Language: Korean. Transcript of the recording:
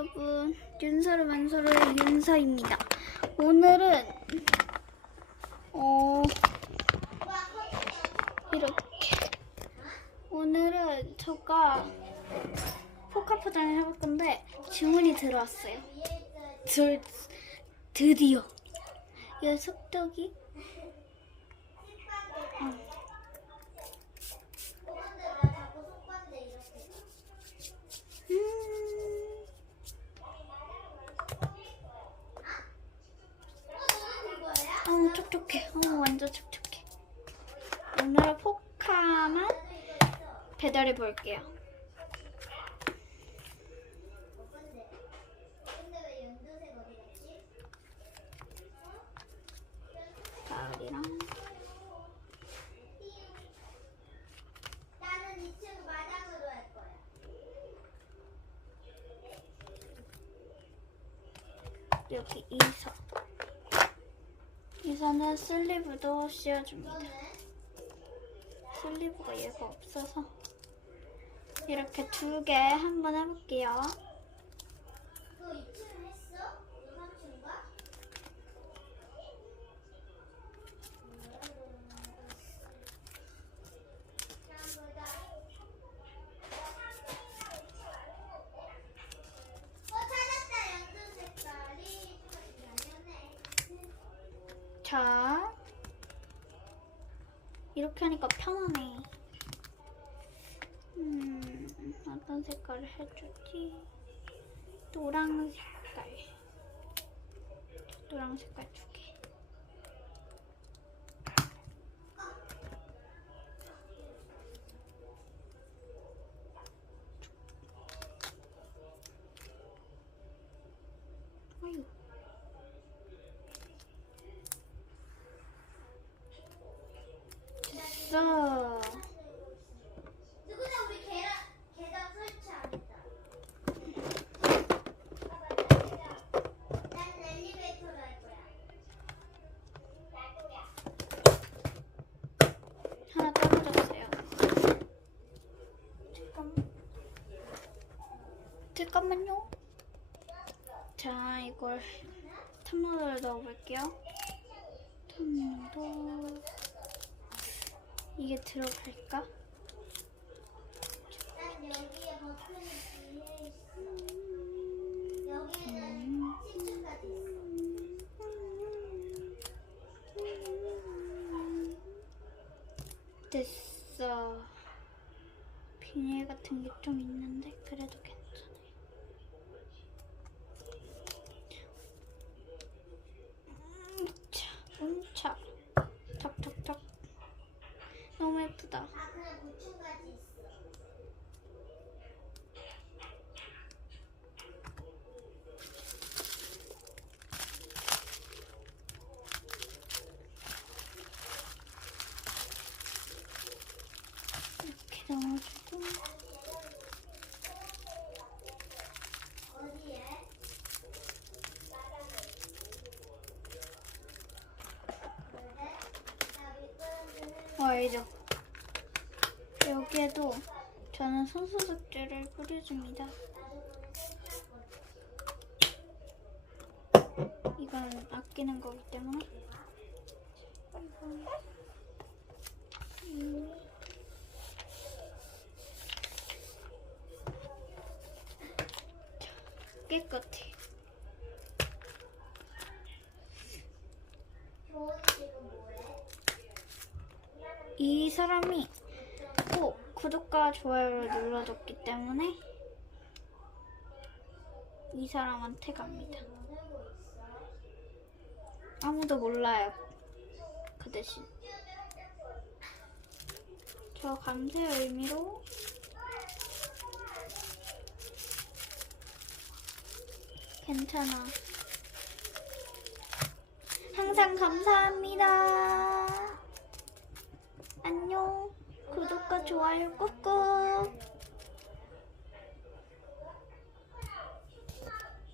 여러분 윤서를 만서를 윤서입니다. 오늘은 어 이렇게 오늘은 저가 포카 포장을 해볼 건데 주문이 들어왔어요. 드, 드디어 이 속독이 어. 음. 촉촉해. 어우 완전 촉촉해. 오늘은 포카만 배달해 볼게요. 가을이랑 나는 2층 마당으로 할 거야. 여기 이서. 이서는 슬리브도 씌워줍니다. 슬리브가 얘가 없어서 이렇게 두 개 한번 해볼게요. 그거 2층 했어? 그 3층가? 어 찾았다 연두 색깔이 연연해. 자, 이렇게 하니까 편하네. 음, 어떤 색깔을 해주지? 노랑 색깔. 노랑 색깔 두 개. 아유. 됐어. 누구나 우리 계단 계단 설치 안 했다. 난 엘리베이터로 할 거야. 하나 떨어졌어요. 잠깐. 잠깐만요. 자, 이걸 텀블러에 넣어볼게요. 텀블러. 이게 들어갈까? 난 여기에 버튼이 뒤에 있어. 여기에는 7층까지 있어. 됐어. 비닐 같은 게 좀 있는데 그래도 너무 예쁘다. 아 그냥 9층까지 있어. 이렇게 넣어주고 어디에? 어, 알죠. 여기에도 저는 손소독제를 뿌려줍니다. 이건 아끼는 거기 때문에. 깨끗해. 조은이 지금 뭐해? 이 사람이 꼭 구독과 좋아요를 눌러줬기 때문에 이 사람한테 갑니다. 아무도 몰라요. 그 대신 저 감사의 의미로 괜찮아. 항상 감사합니다. 안녕. 구독과 좋아요 꾹꾹.